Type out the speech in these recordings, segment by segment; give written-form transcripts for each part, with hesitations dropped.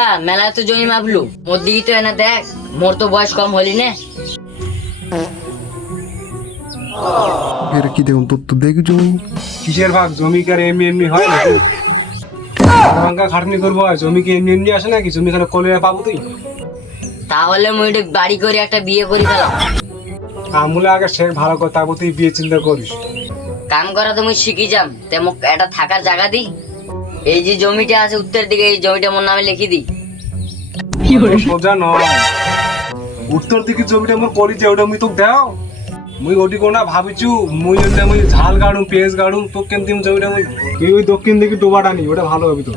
আব্বা মেলা তো জমি মাপলু, মোর দিকে তো এনে দেখ, মোর তো বয়স কম হলি না। এর কি দেখুন তোর তো দেখছো কিসের ভাগ? জমি কি আর এমনি এমনি হয় নাকি? ভাঙ্গা খাটনি করবো, আর জমি কি এমনি এমনি আসে নাকি? জমি খানে কলে পাবো তুই? তাহলে মুই একটু বাড়ি করে একটা বিয়ে করি ফেলাম। আমুলে আগে শেখ ভালো কর, তারপর তুই বিয়ে চিন্তা করিস। কাম করা তো মুই শিখি যাম, তেমন একটা থাকার জায়গা দিই। এই যে জমিটা আছে উত্তর দিকে, এই জমিটা মোর নামে লিখি দিই। সোজা নয়, উত্তর দিকে জমিটা মোর করি যে ওটা মুই তোকে দাও। মুই ওটি কোনা ভাবিছু, মুই ওটা মুই ঝাল গাড়ুম পেঁয়াজ গাড়ুম, তোকে কেন দিম জমিটা? মুই তুই ওই দক্ষিণ দিকে ডোবাটা নি, ওটা ভালো হবে তো।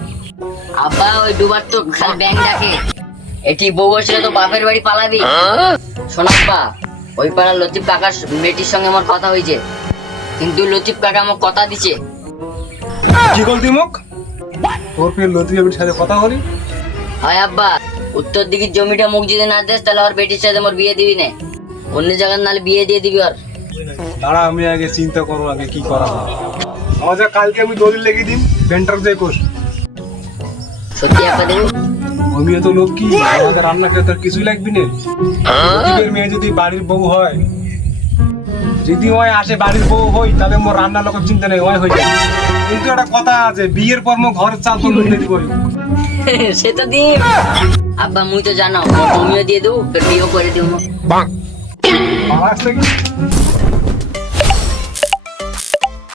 আব্বা ওই দুবার তো খালি ব্যাংক ডাকে, এটি বউ বসলে তো বাপের বাড়ি পালাবি। শোন আব্বা, ওই পাড়ার লতিফ কাকার মেয়েটির সঙ্গে আমার কথা হয়েছে, কিন্তু লতিফ কাকা আমার কথা দিছে। কি করতি মুখ? তোর ফের লতিফের সাথে কথা বলি? হয় আব্বা, উত্তর দিকের জমিটা মুখ যদি না দেস তাহলে ওর বেটির সাথে আমার বিয়ে দিবি না, অন্য জায়গায় নাহলে বিয়ে দিয়ে দিবি ওর। দাঁড়া, আমি আগে চিন্তা করবো আগে কি করা হয়। আমাদের কালকে আমি দলিল লেগে দিন, পেন্টার যে কোষ। সত্যি আব্বা দেবো? আমিও তো লোক, কি আমাদের রান্না খেতে তোর কিছুই লাগবি না। লতিফের মেয়ে যদি বাড়ির বউ হয়, যদি ওই আসে বাড়ির বউ হই, তাহলে মোর রান্নার লোকের চিন্তা নেই, ওই হয়ে যায়। কিন্তু একটা কথা আছে, বিয়ের পর মো ঘরের চাল তো দিয়ে দিব। সে তো দিই আব্বা, মুই তো জানো তুমিও দিয়ে দেবো, বিয়েও করে দেবো। বাং বাংলাদেশ থেকে